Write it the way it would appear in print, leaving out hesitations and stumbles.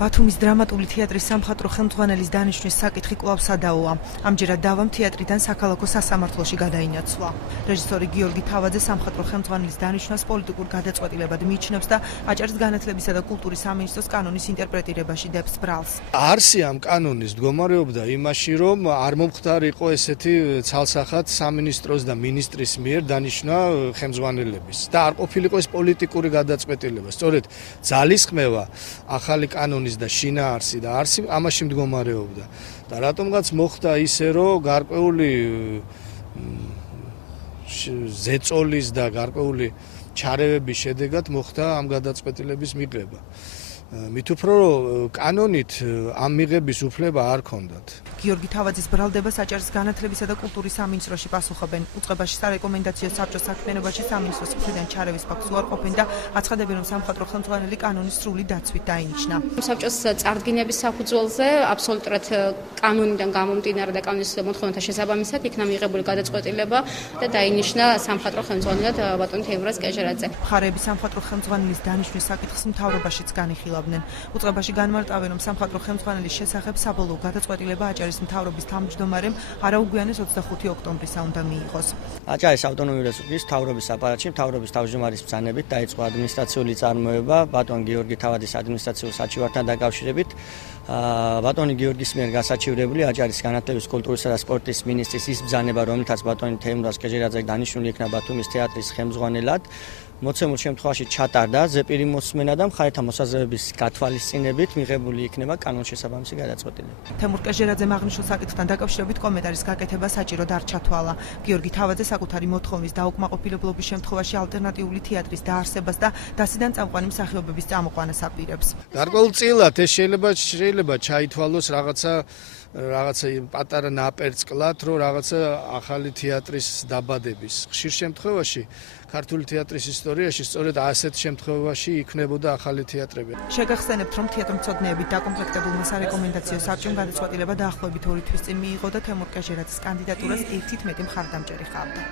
ბათუმის დრამატული თეატრის სამხატვრო ხელმძღვანელის დანიშვნის საკითხი კვლავ სადაოა. ამჯერად დავამ თეატრიდან საქალაქო სასამართლოში გადაინაცვლა. რეჟისორი გიორგი თავაძე სამხატვრო ხელმძღვანელის დანიშვნას პოლიტიკურ გადაწყვეტილებად მიიჩნევს და აჭარის განათლებისა და კულტურის სამინისტროს კანონის ინტერპრეტირებაში დებს ბრალს. არსი ამ კანონის მდგომარეობდა იმაში, რომ არ მომხდარიყო ესეთი ცალსახად სამინისტროს და მინისტრის მიერ დანიშვნა ხელმძღვანელების და არ ყოფილიყო ეს პოლიტიკური გადაწყვეტილება. სწორედ ძალისხმევა ახალი კანონის და შინაარსი და არსი ამაში მდგომარეობდა. და რატომღაც მოხდა ისე, რომ გარკვეული ზეწოლის და გარკვეული ჩარევების შედეგად მოხდა ამ გადაწყვეტილების მიღება. მით უფრო კანონით ამ მიღების უფლება არ ჰქონდათ. გიორგი თავაძის ბრალდებას აჭარის განათლებისა და კულტურის სამინისტროში პასუხობენ. უწყებაში სარეკომენდაციო საბჭოს საქმიანობაში სამინისტროს მხრიდან ჩარევის ფაქტს უარყოფენ და აცხადებენ, რომ სამხატვრო ხელმძღვანელი კანონის სრული დაცვით დაინიშნა. საბჭოს წარდგინების საფუძველზე აბსოლუტურად კანონიდან გამომდინარე და კანონის მოთხოვნათა შესაბამისად იქნა მიღებული გადაწყვეტილება და დაინიშნა სამხატვრო ხელმძღვანელად ბატონ თეიმურაზ კეჟერაძე. მხარეები სამხატვრო ხელმძღვანელის დანიშვნის საკითხს მთავრობაშიც განიხილავდნენ. უწყებაში განმარტავენ, რომ სამხატვრო ხელმძღვანელის შესახებ საბოლოო გადაწყვეტილება აჭარის მთავრობის თავმჯდომარემ არაუგვიანეს 25 ოქტომბრისა უნდა მიიღოს. აჭარის ავტონომიური რესპუბლიკის მთავრობის აპარატში მთავრობის თავმჯდომარის ბრძანებით დაიწყო ადმინისტრაციული წარმოება ბატონ გიორგი თავაძის ადმინისტრაციულ საჩივართან დაკავშირებით. ბატონი გიორგის მიერ გასაჩივრებული აჭარის განათლების, კულტურისა და სპორტის მინისტრის ის ბრძანება, რომელთაც ბატონი თეიმურაზ კეჟერაძე დანიშნული იქნა ბათუმის თეატრის ხელმძღვანელად, მოცემულ შემთხვევაში ჩატარდა ზეპირი მოსმენა და მხარეთა მოსაზრებების გათვალისწინებით მიღებული იქნება კანონშესაბამისი გადაწყვეტილება. თემურ კეჟერაძემ აღნიშნულ საკითხთან დაკავშირებით კომენტარის გაკეთება საჭიროდ არ ჩათვალა. გიორგი თავაძე საკუთარი მოთხოვნის დაუკმაყოფილებლობის შემთხვევაში ალტერნატიული თეატრის დაარსებას და დასიდან წამყვანი მსახიობების წამოყვანას აპირებს. გარკვეულწილად ეს შეიძლება ჩაითვალოს რაღაცა პატარა ნაპერწკლად, რომ რაღაცა ახალი თეატრის დაბადების. ხშირ შემთხვევაში ქართული თეატრის ისტორიაში სწორედ ასეთ შემთხვევაში იქნებოდა ახალი თეატრები. შეგახსენებთ, რომ თეატრმცოდნეებით დაკომპლექტებულმა სარეკომენდაციო საბჭომ გადაწყვეტილება დაახლოებით 2 თვის წინ მიიღო და თემურ კეჟერაძის კანდიდატურას ერთით მეტი მხარდამჭერი ჰყავდა.